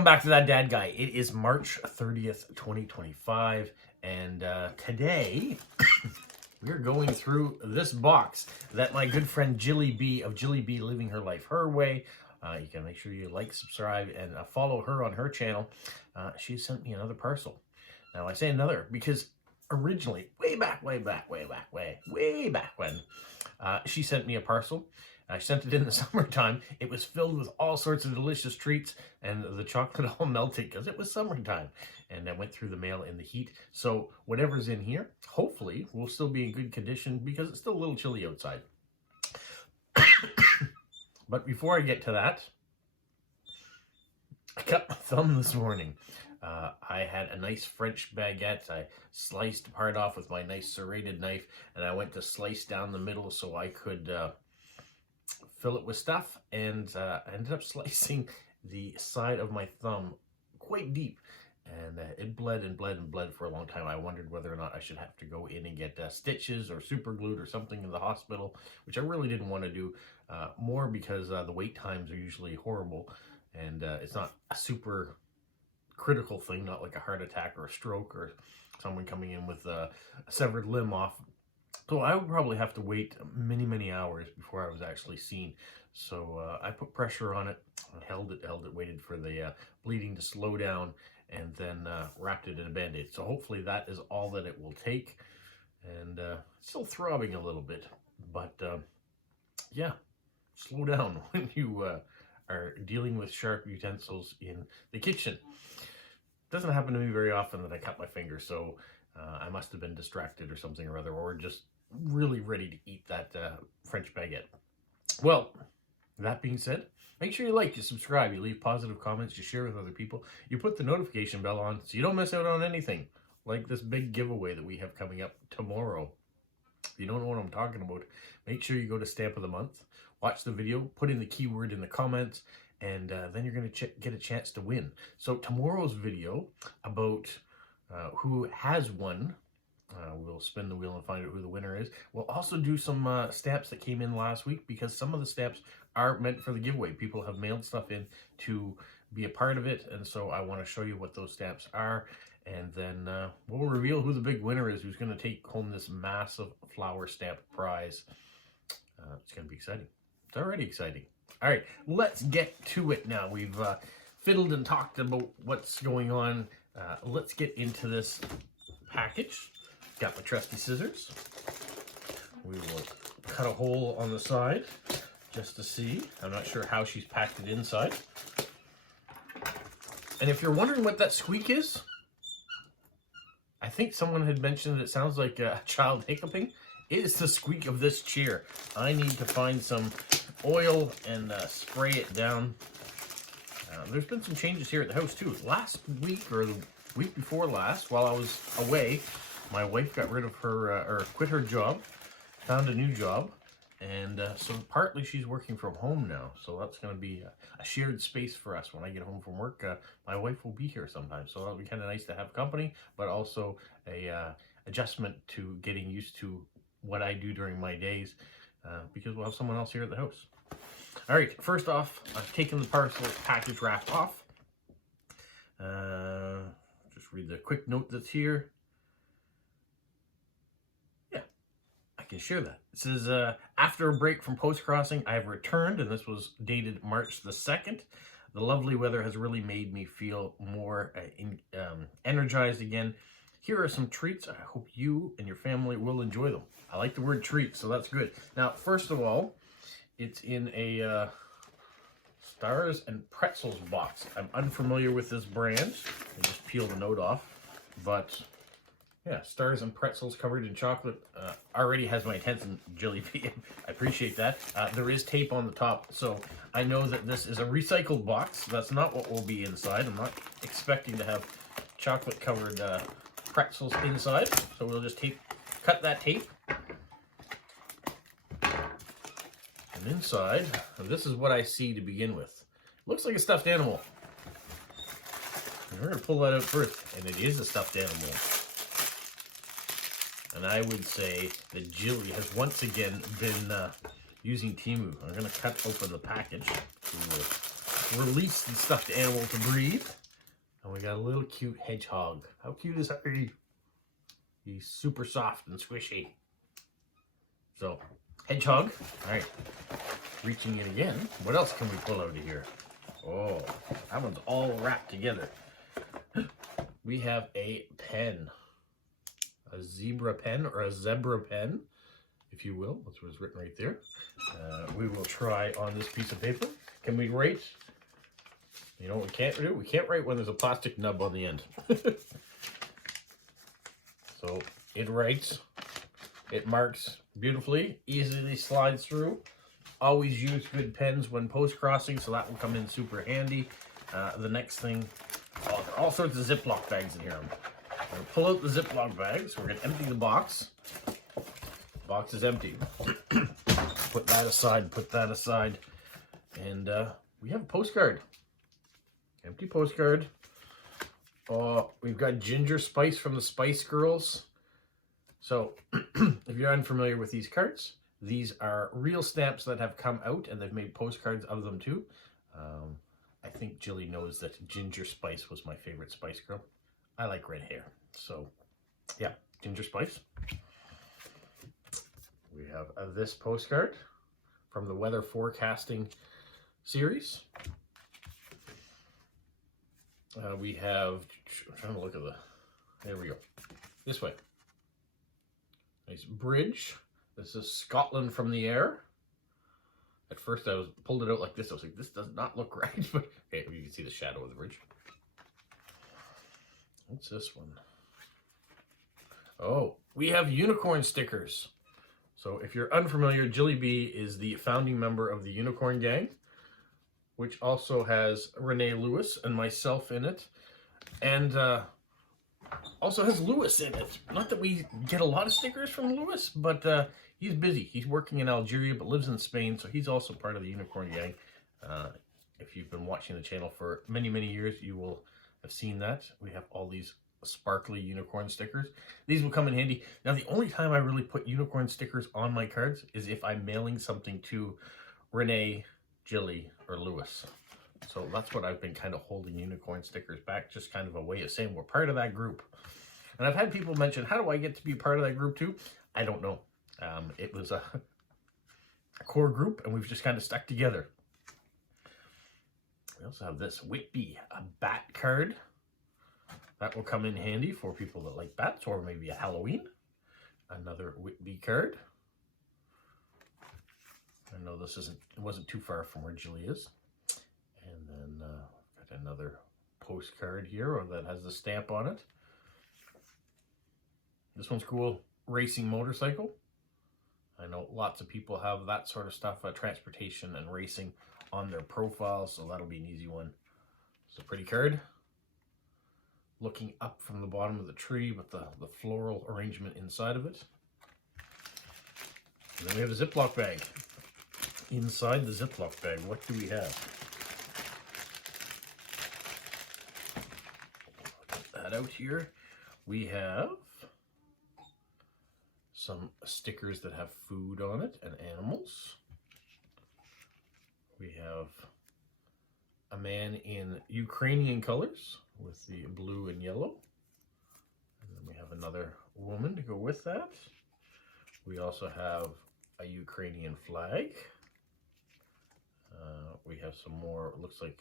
Welcome back to That Dad Guy. It is March 30th, 2025, and today we're going through this box that my good friend Jilly Bee of Jilly Bee Living Her Life Her Way. You can make sure you like, subscribe, and follow her on her channel. She sent me another parcel. Now, I say another because originally, way back when, she sent me a parcel. I sent it in the summertime. It was filled with all sorts of delicious treats, and the chocolate all melted because it was summertime. And I went through the mail in the heat. So whatever's in here, hopefully, will still be in good condition because it's still a little chilly outside. But before I get to that, I cut my thumb this morning. I had a nice French baguette. I sliced part off with my nice serrated knife, and I went to slice down the middle so I could fill it with stuff, and I ended up slicing the side of my thumb quite deep, and it bled and bled and bled for a long time. I wondered whether or not I should have to go in and get stitches or super glued or something in the hospital, which I really didn't want to do, more because the wait times are usually horrible, and it's not a super critical thing, not like a heart attack or a stroke or someone coming in with a severed limb off. So I would probably have to wait many, many hours before I was actually seen. So I put pressure on it, held it, waited for the bleeding to slow down, and then wrapped it in a Band-Aid. So hopefully that is all that it will take. And still throbbing a little bit, but yeah, slow down when you are dealing with sharp utensils in the kitchen. It doesn't happen to me very often that I cut my finger, so I must have been distracted or something or other, or just really ready to eat that French baguette. Well, that being said, make sure you like, you subscribe, you leave positive comments, you share with other people, you put the notification bell on so you don't miss out on anything, like this big giveaway that we have coming up tomorrow. If you don't know what I'm talking about, make sure you go to Stamp of the Month, watch the video, put in the keyword in the comments, and then you're going to get a chance to win. So tomorrow's video about who has won, we'll spin the wheel and find out who the winner is. We'll also do some stamps that came in last week, because some of the stamps are meant for the giveaway. People have mailed stuff in to be a part of it, and so I want to show you what those stamps are, and then we'll reveal who the big winner is, who's going to take home this massive flower stamp prize. It's going to be exciting. It's already exciting. All right, let's get to it now. We've fiddled and talked about what's going on. Let's get into this package. Got my trusty scissors. We will cut a hole on the side just to see. I'm not sure how she's packed it inside. And if you're wondering what that squeak is, I think someone had mentioned that it sounds like a child hiccuping. It is the squeak of this chair. I need to find some oil and spray it down. There's been some changes here at the house too. Last week, or the week before last, while I was away, my wife got rid of her, or quit her job, found a new job, and so partly she's working from home now. So that's going to be a shared space for us. When I get home from work, my wife will be here sometimes. So that'll be kind of nice to have company, but also a adjustment to getting used to what I do during my days, because we'll have someone else here at the house. All right, first off, I've taken the parcel package wrap off. Just read the quick note that's here. Yeah, I can share that. It says, after a break from post-crossing, I have returned, and this was dated March the 2nd. The lovely weather has really made me feel more energized again. Here are some treats. I hope you and your family will enjoy them. I like the word treat, so that's good. Now, first of all, it's in a Stars and Pretzels box. I'm unfamiliar with this brand. I just peel the note off. But, yeah, Stars and Pretzels covered in chocolate. Already has my attention, Jilly Bee. I appreciate that. There is tape on the top, so I know that this is a recycled box. That's not what will be inside. I'm not expecting to have chocolate-covered pretzels inside, so we'll just cut that tape. And inside, this is what I see to begin with. Looks like a stuffed animal. And we're going to pull that out first, and it is a stuffed animal. And I would say that Jilly has once again been using Temu. I'm going to cut open the package. release the stuffed animal to breathe. And we got a little cute hedgehog. How cute is he? He's super soft and squishy. So, hedgehog. All right, reaching in again. What else can we pull out of here? Oh, that one's all wrapped together. We have a pen. A zebra pen, or a zebra pen, if you will. That's what is written right there. We will try on this piece of paper. Can we write? You know what we can't do? We can't write when there's a plastic nub on the end. So it writes, it marks beautifully, easily slides through. Always use good pens when post-crossing, so that will come in super handy. The next thing, there are all sorts of Ziploc bags in here. I'm going to pull out the Ziploc bags. We're going to empty the box. The box is empty. Put that aside, put that aside. And we have a postcard. Empty postcard. We've got ginger spice from the Spice Girls. So, if you're unfamiliar with these cards, these are real stamps that have come out, and they've made postcards of them too. I think Jilly knows that Ginger Spice was my favorite Spice Girl. I like red hair. So, yeah, Ginger Spice. We have this postcard from the weather forecasting series. We have, I'm trying to look at there we go. This way. Nice bridge. This is Scotland from the air. At first I pulled it out like this. I was like, this does not look right. But hey, you can see the shadow of the bridge. What's this one? Oh, we have unicorn stickers. So if you're unfamiliar, Jilly Bee is the founding member of the Unicorn Gang, which also has Renee Lewis and myself in it. And also has Lewis in it. Not that we get a lot of stickers from Lewis, but he's busy. He's working in Algeria, but lives in Spain, so he's also part of the Unicorn Gang. If you've been watching the channel for many, many years, you will have seen that. We have all these sparkly unicorn stickers. These will come in handy. Now, the only time I really put unicorn stickers on my cards is if I'm mailing something to Renee, Jilly, or Lewis. So that's what I've been kind of holding unicorn stickers back, just kind of a way of saying we're part of that group. And I've had people mention, how do I get to be part of that group too? I don't know. It was a core group, and we've just kind of stuck together. We also have this Whitby, a bat card. That will come in handy for people that like bats, or maybe a Halloween. Another Whitby card. I know it wasn't too far from where Jilly is. And then got another postcard here that has the stamp on it. This one's cool. Racing motorcycle. I know lots of people have that sort of stuff, transportation and racing on their profiles, so that'll be an easy one. It's a pretty card. Looking up from the bottom of the tree with the floral arrangement inside of it. And then we have a Ziploc bag. Inside the Ziploc bag, what do we have? Put that out here. We have some stickers that have food on it and animals. We have a man in Ukrainian colors with the blue and yellow. And then we have another woman to go with that. We also have a Ukrainian flag. We have some more, it looks like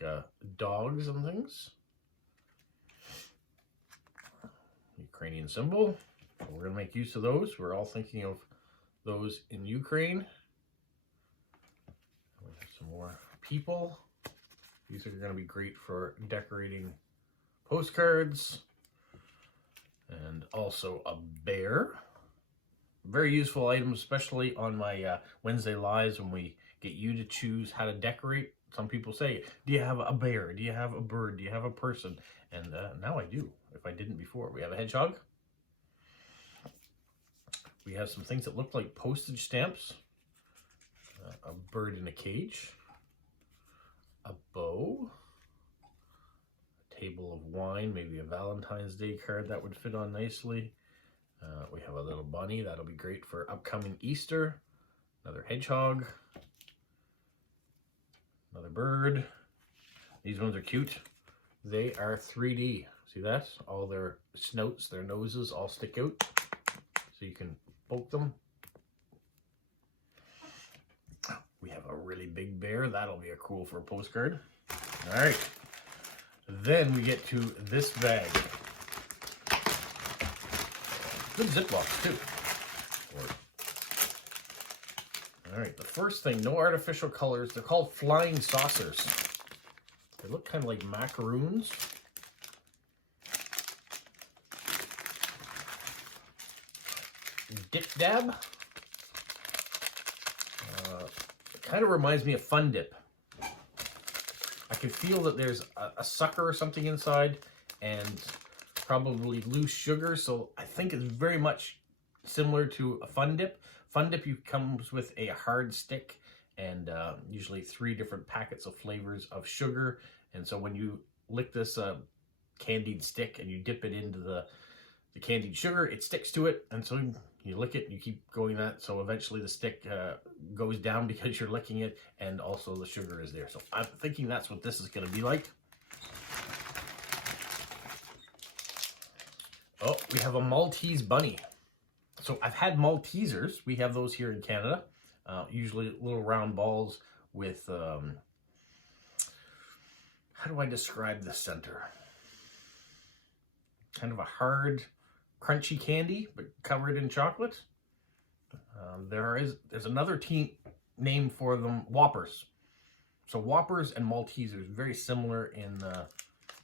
dogs and things. Ukrainian symbol. We're going to make use of those. We're all thinking of those in Ukraine. We have some more people. These are going to be great for decorating postcards. And also a bear. Very useful item, especially on my Wednesday lives when we get you to choose how to decorate. Some people say, do you have a bear? Do you have a bird? Do you have a person? And now I do, if I didn't before. We have a hedgehog. We have some things that look like postage stamps. A bird in a cage. A bow. A table of wine, maybe a Valentine's Day card that would fit on nicely. We have a little bunny. That'll be great for upcoming Easter. Another hedgehog. Another bird. These ones are cute. They are 3D. See that? All their snouts, their noses all stick out. So you can poke them. We have a really big bear. That'll be a cool for a postcard. All right. Then we get to this bag. Good Ziplocs too. All right, the first thing, no artificial colors. They're called flying saucers. They look kind of like macaroons. Dip Dab. It kind of reminds me of Fun Dip. I can feel that there's a sucker or something inside and probably loose sugar. So I think it's very much similar to a Fun Dip. Fun Dip comes with a hard stick and usually 3 different packets of flavors of sugar. And so when you lick this candied stick and you dip it into the candied sugar, it sticks to it. And so you lick it, you keep going that. So eventually the stick goes down because you're licking it, and also the sugar is there. So I'm thinking that's what this is going to be like. Oh, we have a Maltese bunny. So I've had Maltesers. We have those here in Canada. Usually little round balls with, how do I describe the center? Kind of a hard, crunchy candy, but covered in chocolate. There's another name for them, Whoppers. So Whoppers and Maltesers, very similar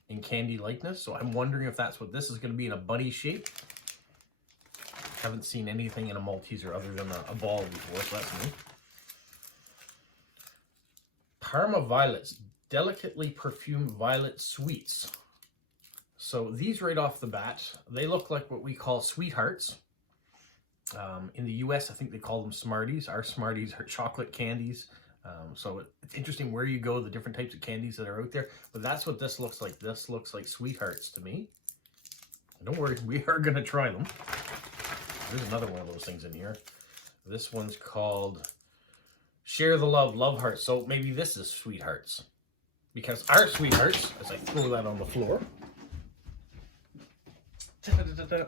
in candy likeness. So I'm wondering if that's what this is going to be, in a bunny shape. Haven't seen anything in a Malteser other than a ball before, so that's new. Parma Violets, delicately perfumed violet sweets. So these right off the bat, they look like what we call sweethearts. In the US, I think they call them Smarties. Our Smarties are chocolate candies. So it's interesting where you go, the different types of candies that are out there. But that's what this looks like. This looks like sweethearts to me. Don't worry, we are going to try them. There's another one of those things in here. This one's called Share the Love, Love Hearts. So maybe this is Sweethearts. Because our Sweethearts, as I throw that on the floor.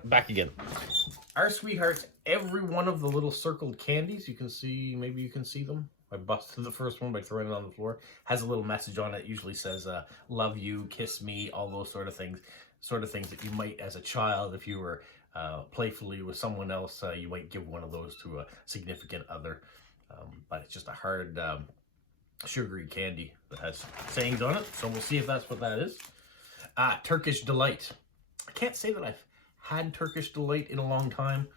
Back again. Our Sweethearts, every one of the little circled candies, you can see, maybe you can see them. I busted the first one by throwing it on the floor. Has a little message on it. Usually says, love you, kiss me, all those sort of things. Sort of things that you might, as a child, if you were playfully with someone else, you might give one of those to a significant other. But it's just a hard, sugary candy that has sayings on it. So we'll see if that's what that is. Turkish Delight. I can't say that I've had Turkish Delight in a long time.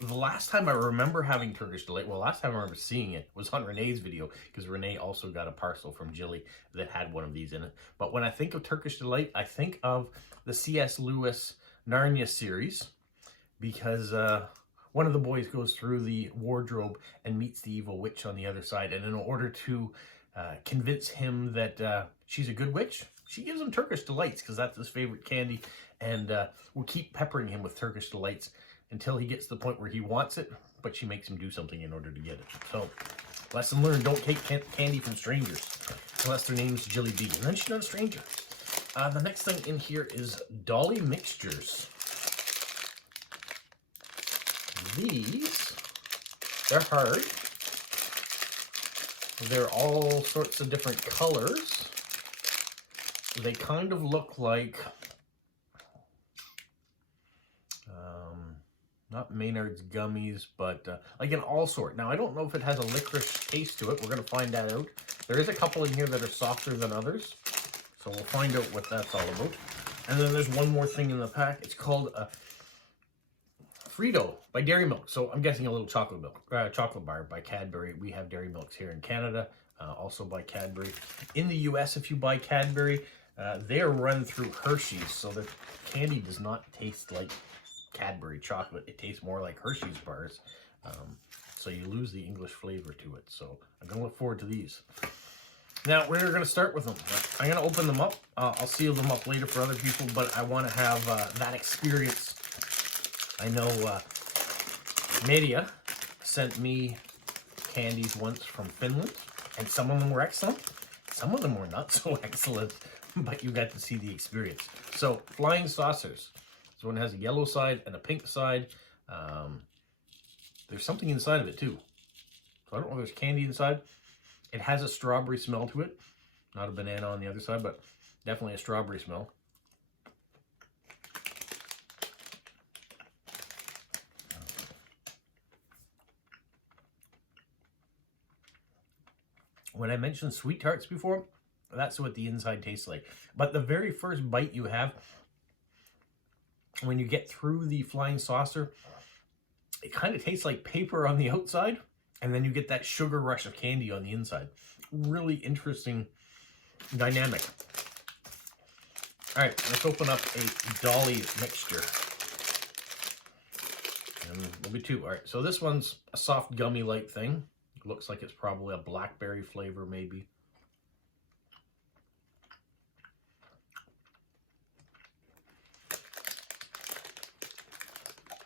The last time I remember having Turkish Delight, well, last time I remember seeing it was on Renee's video, because Renee also got a parcel from Jilly that had one of these in it. But when I think of Turkish Delight, I think of the C.S. Lewis Narnia series, because one of the boys goes through the wardrobe and meets the evil witch on the other side, and in order to convince him that she's a good witch, she gives him Turkish Delights, because that's his favorite candy, and will keep peppering him with Turkish Delights until he gets to the point where he wants it, but she makes him do something in order to get it. So, lesson learned, don't take candy from strangers, unless their name's Jilly Bee, and then she's not a stranger. The next thing in here is Dolly Mixtures. These, they're hard. They're all sorts of different colors. They kind of look like, not Maynard's gummies, but like an all sort. Now, I don't know if it has a licorice taste to it. We're going to find that out. There is a couple in here that are softer than others. So we'll find out what that's all about. And then there's one more thing in the pack. It's called Frito by Dairy Milk. So I'm guessing a little chocolate bar by Cadbury. We have Dairy Milks here in Canada, also by Cadbury. In the US, if you buy Cadbury, they are run through Hershey's. So the candy does not taste like Cadbury chocolate. It tastes more like Hershey's bars. So you lose the English flavor to it. So I'm going to look forward to these. Now, we're going to start with them. I'm going to open them up. I'll seal them up later for other people, but I want to have that experience. I know Media sent me candies once from Finland, and some of them were excellent. some of them were not so excellent, but you got to see the experience. So, flying saucers. This one has a yellow side and a pink side. There's something inside of it too. So I don't know if there's candy inside. It has a strawberry smell to it. Not a banana on the other side, but definitely a strawberry smell. When I mentioned sweet tarts before, that's what the inside tastes like. But the very first bite you have, when you get through the flying saucer, it kind of tastes like paper on the outside, and then you get that sugar rush of candy on the inside. Really interesting dynamic. All right, let's open up a Dolly mixture. And there'll be two. All right, so this one's a soft gummy-like thing. Looks like it's probably a blackberry flavor, maybe.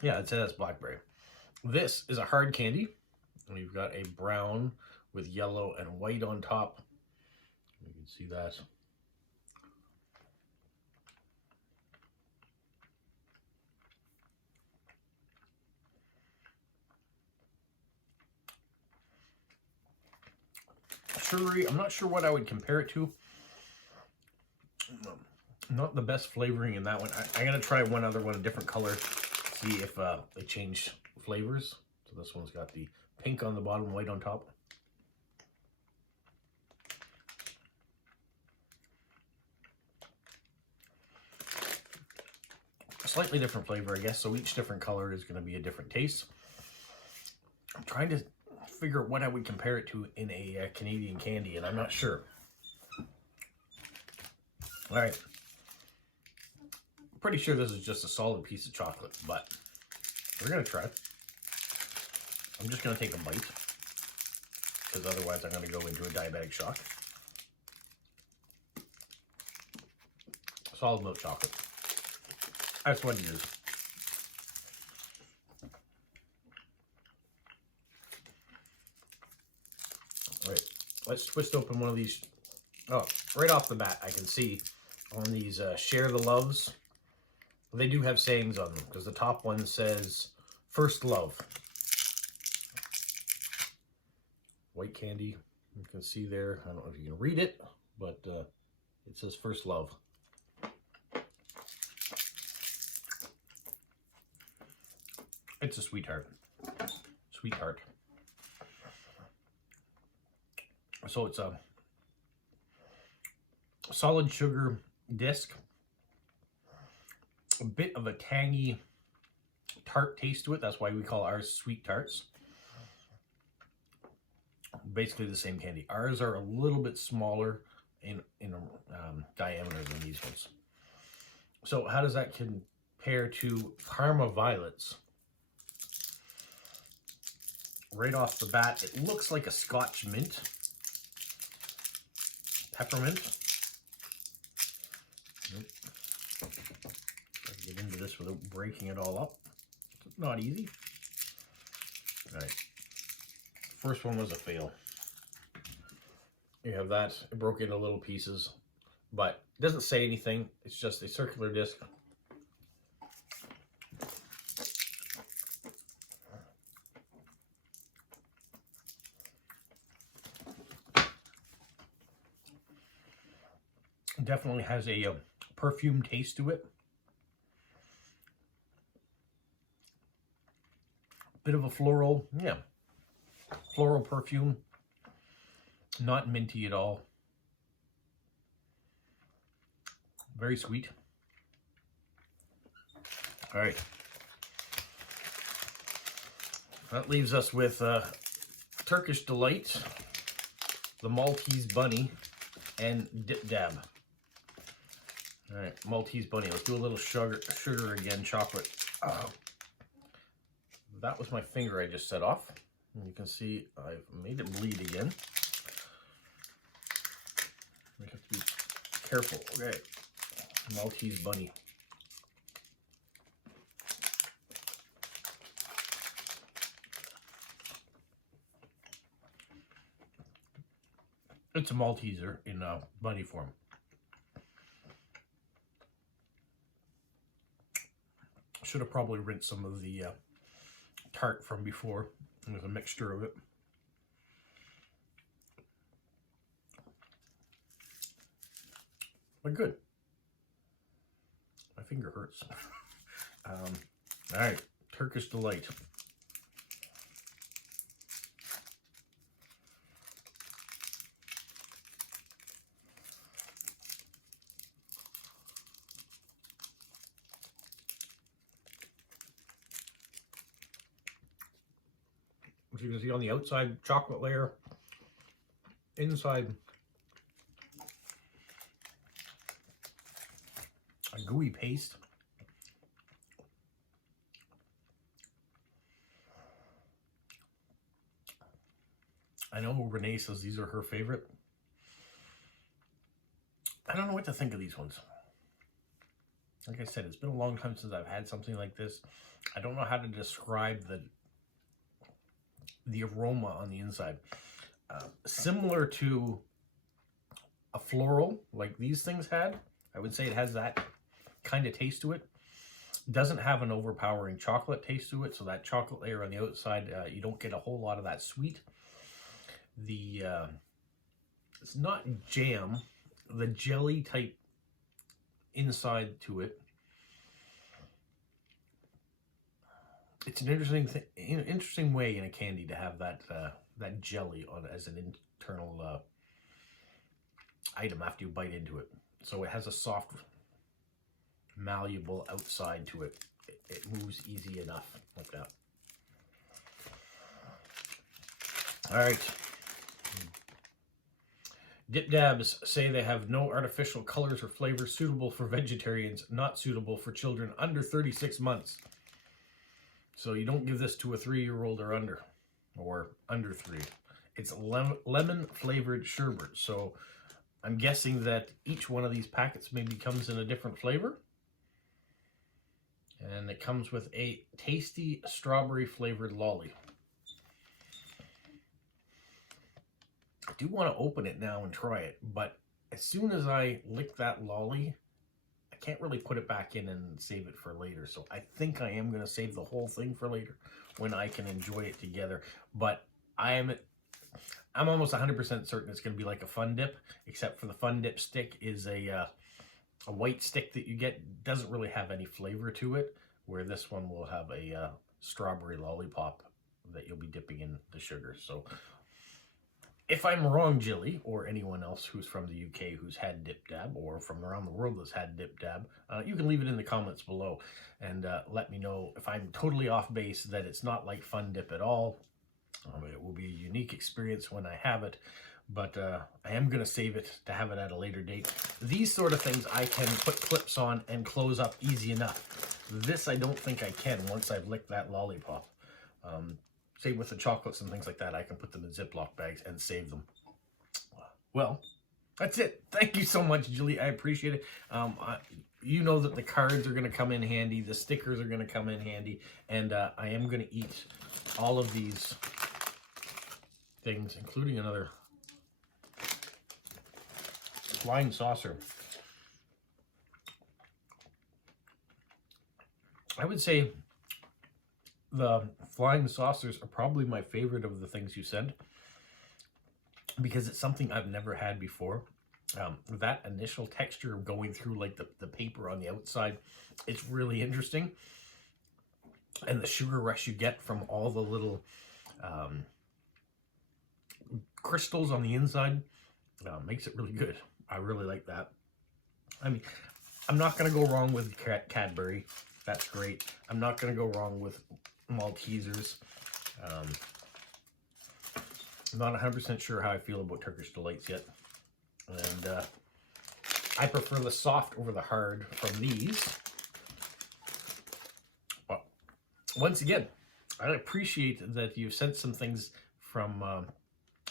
Yeah, it says blackberry. This is a hard candy. We've got a brown with yellow and white on top. You can see that. Sugary, I'm not sure what I would compare it to. Not the best flavoring in that one. I'm going to try one other one, a different color, see if they change flavors. So this one's got the pink on the bottom, white on top. A slightly different flavor, I guess, so each different color is going to be a different taste. I'm trying to figure out what I would compare it to in a Canadian candy, and I'm not sure. All right. I'm pretty sure this is just a solid piece of chocolate, but we're going to try. I'm just going to take a bite, because otherwise I'm going to go into a diabetic shock. Solid milk chocolate. That's what it is. All right, let's twist open one of these. Oh, right off the bat, I can see on these Share the Loves, they do have sayings on them, because the top one says, first love. White candy, you can see there. I don't know if you can read it, but it says first love. It's a sweetheart. Sweetheart. So it's a solid sugar disc. A bit of a tangy tart taste to it. That's why we call ours sweet tarts. Basically the same candy. Ours are a little bit smaller in diameter than these ones. So how does that compare to Parma Violets? Right off the bat, it looks like a Scotch mint. Peppermint. Get into this without breaking it all up. It's not easy. All right. First one was a fail. You have that. It broke into little pieces, but it doesn't say anything. It's just a circular disc. Definitely has a perfume taste to it. Bit of a floral, yeah, floral perfume. Not minty at all. Very sweet. All right. That leaves us with Turkish Delight, the Maltese Bunny, and Dip Dab. All right, Maltese Bunny. Let's do a little sugar again, chocolate. That was my finger I just set off. And you can see I've made it bleed again. We have to be careful. Okay, Maltese Bunny. It's a Malteser in bunny form. Should have probably rinsed some of the tart from before. There's a mixture of it. But good. My finger hurts. All right, Turkish Delight. As you can see on the outside, chocolate layer. Inside, a gooey paste. I know Renee says these are her favorite. I don't know what to think of these ones. Like I said, it's been a long time since I've had something like this. I don't know how to describe the aroma on the inside. Similar to a floral like these things had. I would say it has that kind of taste to it. Doesn't have an overpowering chocolate taste to it, so that chocolate layer on the outside, you don't get a whole lot of that sweet. It's not jam, the jelly type inside to it. It's an interesting way in a candy to have that jelly on as an internal item after you bite into it. So it has a soft, malleable outside to it. It moves easy enough like that. All right. Dip Dabs say they have no artificial colors or flavors, suitable for vegetarians, not suitable for children under 36 months. So you don't give this to a 3-year-old or under 3. It's lemon flavored sherbet. So I'm guessing that each one of these packets maybe comes in a different flavor. And it comes with a tasty strawberry flavored lolly. I do want to open it now and try it, but as soon as I lick that lolly, I can't really put it back in and save it for later. So I think I am going to save the whole thing for later when I can enjoy it together. But I'm almost 100% certain it's going to be like a Fun Dip, except for the Fun Dip stick is a white stick that you get. Doesn't really have any flavor to it, where this one will have a strawberry lollipop that you'll be dipping in the sugar. So if I'm wrong, Jilly, or anyone else who's from the UK who's had Dip Dab, or from around the world that's had Dip Dab, you can leave it in the comments below and let me know if I'm totally off base, that it's not like Fun Dip at all. It will be a unique experience when I have it, but I am going to save it to have it at a later date. These sort of things I can put clips on and close up easy enough. This I don't think I can once I've licked that lollipop. Same with the chocolates and things like that. I can put them in Ziploc bags and save them. Well, that's it. Thank you so much, Jilly. I appreciate it. You know that the cards are going to come in handy. The stickers are going to come in handy. And I am going to eat all of these things, including another flying saucer. I would say the flying saucers are probably my favorite of the things you sent, because it's something I've never had before. That initial texture of going through like the paper on the outside, it's really interesting. And the sugar rush you get from all the little crystals on the inside makes it really good. I really like that. I mean, I'm not going to go wrong with Cadbury. That's great. I'm not going to go wrong with Maltesers. I'm not 100% sure how I feel about Turkish Delights yet. And I prefer the soft over the hard from these. But once again, I appreciate that you've sent some things from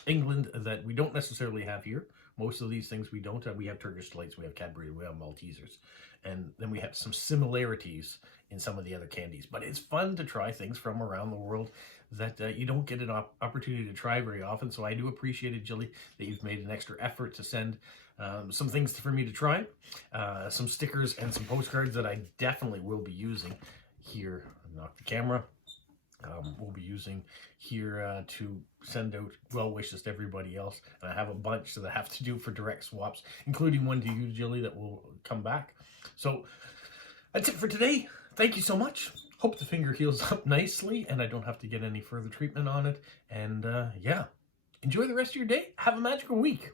England that we don't necessarily have here. Most of these things we don't have. We have Turkish Delights, we have Cadbury, we have Maltesers. And then we have some similarities in some of the other candies. But it's fun to try things from around the world that you don't get an opportunity to try very often. So I do appreciate it, Jilly, that you've made an extra effort to send some things for me to try. Some stickers and some postcards that I definitely will be using here. Knock the camera. We'll be using here to send out well wishes to everybody else. And I have a bunch that I have to do for direct swaps, including one to you, Jilly, that will come back. So that's it for today. Thank you so much. Hope the finger heals up nicely and I don't have to get any further treatment on it. And yeah, enjoy the rest of your day. Have a magical week.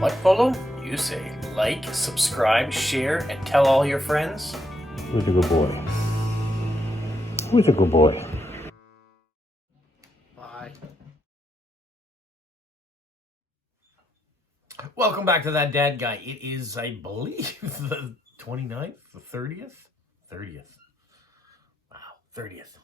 What, Polo? You say like, subscribe, share, and tell all your friends. Who's a good boy? Who's a good boy? Bye. Welcome back to That Dad Guy. It is, I believe, the 29th, the 30th? 30th. Wow, 30th.